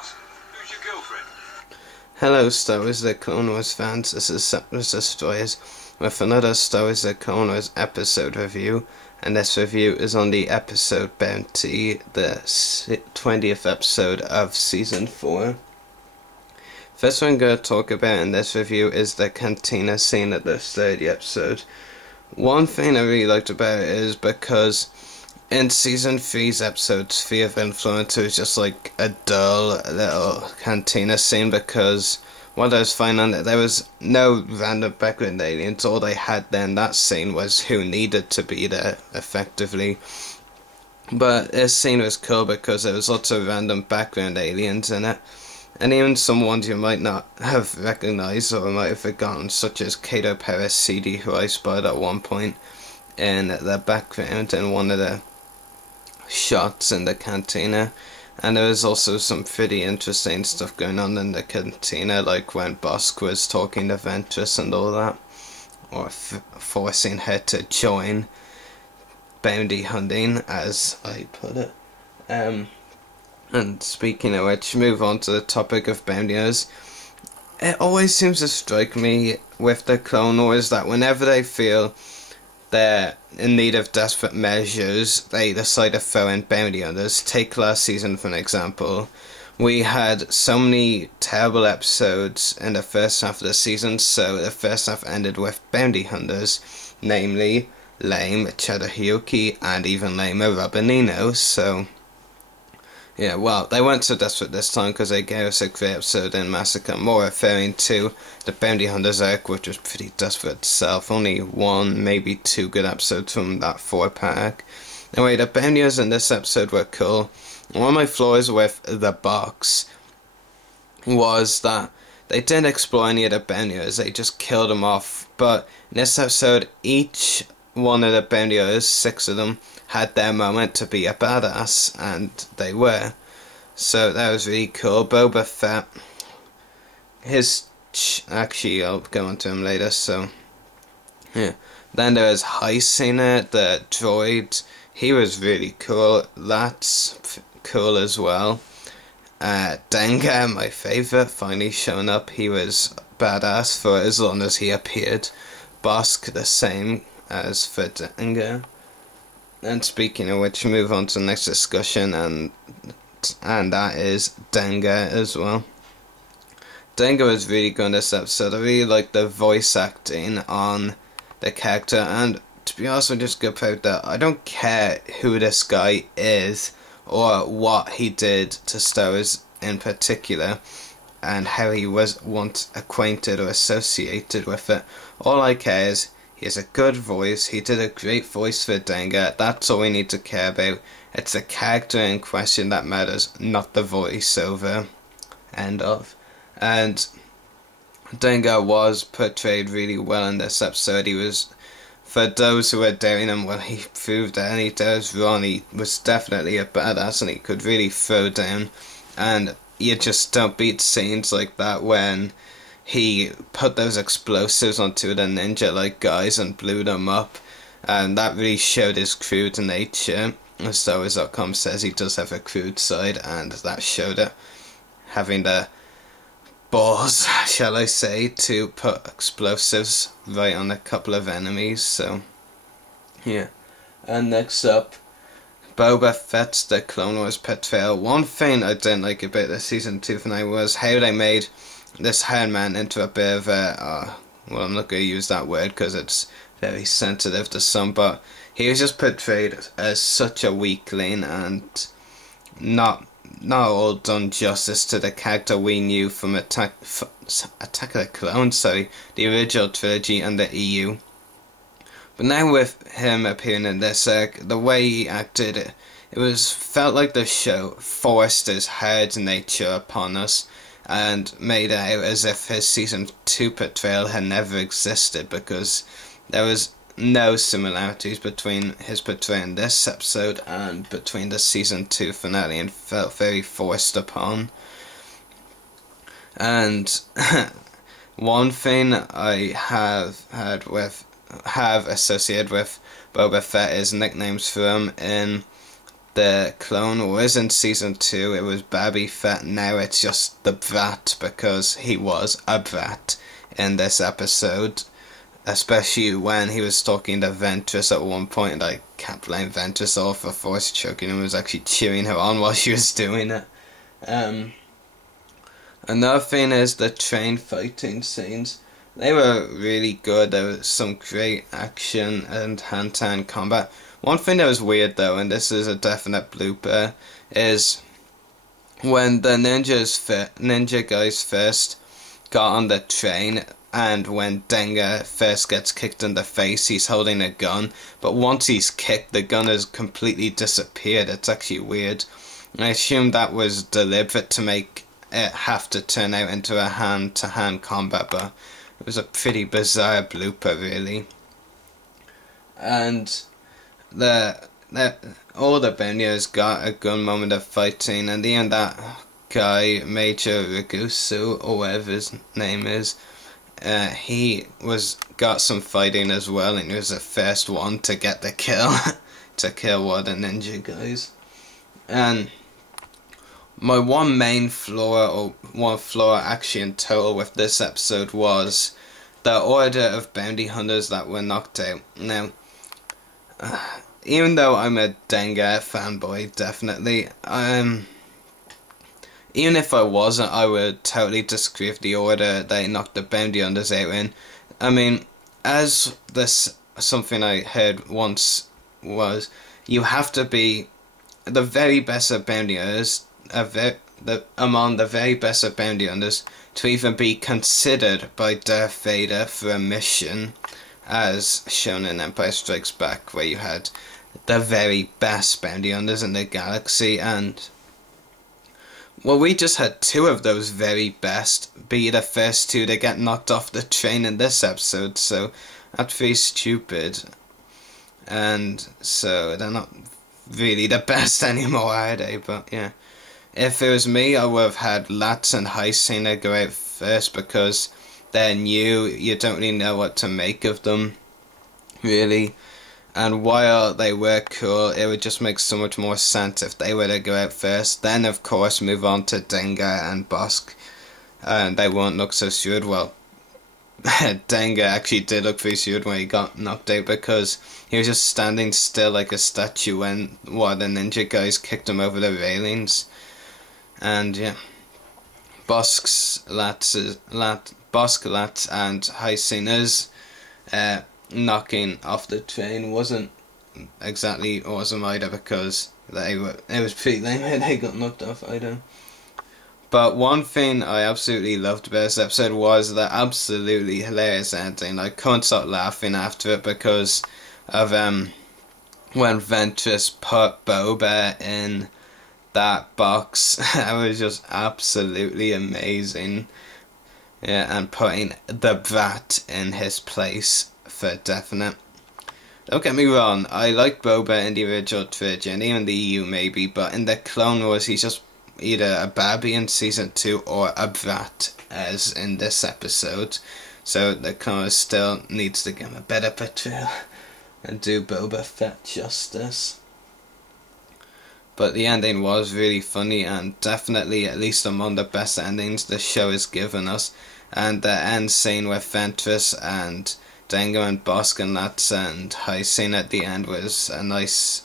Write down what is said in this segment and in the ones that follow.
boss. Who's your girlfriend? Hello Star Wars The Clone Wars fans, this is Septimus Destroyers with another Star Wars The Clone Wars episode review, and this review is on the episode Bounty, the 20th episode of Season 4. First one I'm going to talk about in this review is the cantina scene at the start of the episode. One thing I really liked about it is because in Season 3's episode, Sphere of Influence, it was just like a dull little cantina scene because what I was finding, there was no random background aliens. All they had then, that scene, was who needed to be there, effectively. But this scene was cool because there was lots of random background aliens in it. And even some ones you might not have recognised or might have forgotten, such as Cato Perez CD, who I spotted at one point in the background in one of the shots in the cantina. And there was also some pretty interesting stuff going on in the cantina, like when Bossk was talking to Ventress and all that, or forcing her to join bounty hunting, as I put it. And speaking of which, move on to the topic of bounty hunters. It always seems to strike me with the Clone Wars that whenever they feel they're in need of desperate measures, they decide to throw in bounty hunters. Take last season for an example. We had so many terrible episodes in the first half of the season, so the first half ended with bounty hunters, namely lame Cheddar Hiyuki and even lamer Robinino. So yeah, well, they weren't so desperate this time because they gave us a great episode in Massacre, more referring to the Bounty Hunters arc, which was pretty desperate itself. Only one, maybe two good episodes from that 4-pack. Anyway, the Bounty Hunters in this episode were cool. One of my flaws with the box was that they didn't explore any of the Bounty Hunters, they just killed them off. But in this episode, each one of the Bounty Hunters, 6 of them, had their moment to be a badass, and they were. So that was really cool. Boba Fett, actually I'll go on to him later, so yeah. Then there was Hysina, the droid. He was really cool. That's cool as well. Dengar, my favourite, finally shown up. He was badass for as long as he appeared. Bossk, the same as for Dengar. And speaking of which, move on to the next discussion, and that is Dengar as well. Dengar was really good in this episode. I really liked the voice acting on the character, and to be honest, I'm just going to put that I don't care who this guy is or what he did to Star Wars in particular and how he was once acquainted or associated with it. All I care is he has a good voice. He did a great voice for Dengar. That's all we need to care about. It's the character in question that matters, not the voiceover. End of. And Dengar was portrayed really well in this episode. He was, for those who were doubting him, well, he proved that any doubts wrong. He was definitely a badass and he could really throw down. And you just don't beat scenes like that when he put those explosives onto the ninja-like guys and blew them up, and that really showed his crude nature. As Star Wars.com says, he does have a crude side, and that showed it. Having the balls, shall I say, to put explosives right on a couple of enemies, so yeah. And next up, Boba Fett's The Clone Wars portrayal. One thing I didn't like about the Season 2 finale was how they made this Iron Man into a bit of a, well, I'm not going to use that word because it's very sensitive to some, but he was just portrayed as such a weakling and not all done justice to the character we knew from Attack of the Clones, the original trilogy and the EU. But now with him appearing in this, the way he acted, it felt like the show forced his hard nature upon us and made it out as if his Season 2 portrayal had never existed, because there was no similarities between his portrayal in this episode and between the Season 2 finale, and felt very forced upon. And one thing I have associated with Boba Fett is nicknames for him in the Clone Wars in season 2, it was Baby Fett. Now it's just the Brat, because he was a brat in this episode. Especially when he was talking to Ventress at one point, and I can't blame Ventress all for force choking him. He was actually cheering her on while she was doing it. Another thing is the train fighting scenes. They were really good. There was some great action and hand-to-hand combat. One thing that was weird though, and this is a definite blooper, is when the ninja guys first got on the train, and when Dengar first gets kicked in the face, he's holding a gun, but once he's kicked, the gun has completely disappeared. It's actually weird. And I assume that was deliberate to make it have to turn out into a hand-to-hand combat, but it was a pretty bizarre blooper, really. And all the Benios got a good moment of fighting, and even that guy, Major Ragusu, or whatever his name is, he got some fighting as well, and he was the first one to get the kill, to kill one of the ninja guys. And my one main flaw, or one flaw actually in total with this episode, was the order of bounty hunters that were knocked out. Now, even though I'm a Dengar fanboy, definitely, even if I wasn't, I would totally disagree with the order they knocked the bounty hunters out in. I mean, as this, something I heard once was, you have to be the very best of bounty hunters, among the very best of bounty hunters, to even be considered by Darth Vader for a mission, as shown in Empire Strikes Back, where you had the very best bounty hunters in the galaxy, and well, we just had two of those very best be the first two to get knocked off the train in this episode, so that's very stupid. And so they're not really the best anymore, are they? But yeah. If it was me, I would have had Lats and Hysina go out first, because they're new, you don't really know what to make of them, really. And while they were cool, it would just make so much more sense if they were to go out first. Then, of course, move on to Dengar and Bossk, and they won't look so stupid. Well, Dengar actually did look pretty stupid when he got knocked out, because he was just standing still like a statue when one of the ninja guys kicked him over the railings. And yeah, Bossk, Lats, and Hysina's knocking off the train wasn't exactly awesome either, because it was pretty lame how they got knocked off either. But one thing I absolutely loved about this episode was the absolutely hilarious ending. I couldn't stop laughing after it because of when Ventress put Boba in that box. That was just absolutely amazing. Yeah, and putting the Brat in his place for definite. Don't get me wrong, I like Boba in the original trilogy and even the EU maybe, but in the Clone Wars he's just either a babby in season 2 or a Brat as in this episode. So the Clone Wars still needs to give him a better portrayal and do Boba Fett justice. But the ending was really funny and definitely at least among the best endings the show has given us. And the end scene with Ventress and Dengar and Bossk and Lats and Hysina at the end was a nice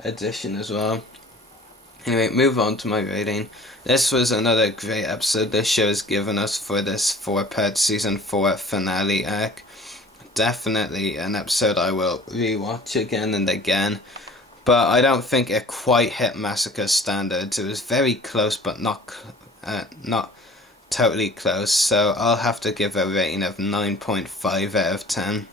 addition as well. Anyway, move on to my rating. This was another great episode this show has given us for this 4-part season 4 finale arc. Definitely an episode I will rewatch again and again. But I don't think it quite hit Massacre's standards. It was very close, but not totally close. So I'll have to give a rating of 9.5 out of 10.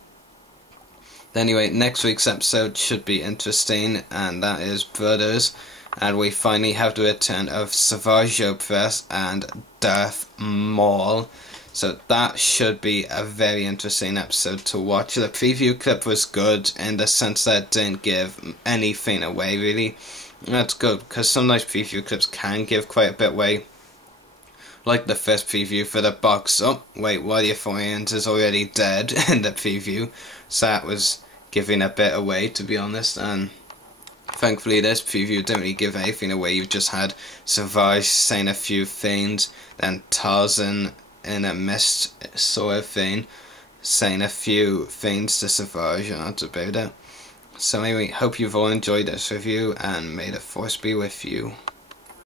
Anyway, next week's episode should be interesting, and that is Brothers. And we finally have the return of Savage Opress and Darth Maul. So that should be a very interesting episode to watch. The preview clip was good in the sense that it didn't give anything away, really. That's good, because sometimes preview clips can give quite a bit away. Like the first preview for the box. Oh, wait, Wadiathorians is already dead in the preview. So that was giving a bit away, to be honest. And Thankfully this preview didn't really give anything away. You've just had Savage saying a few things, then Tarzan in a mist sort of thing saying a few things to Savage, and that's about it. So anyway, hope you've all enjoyed this review, and may the force be with you.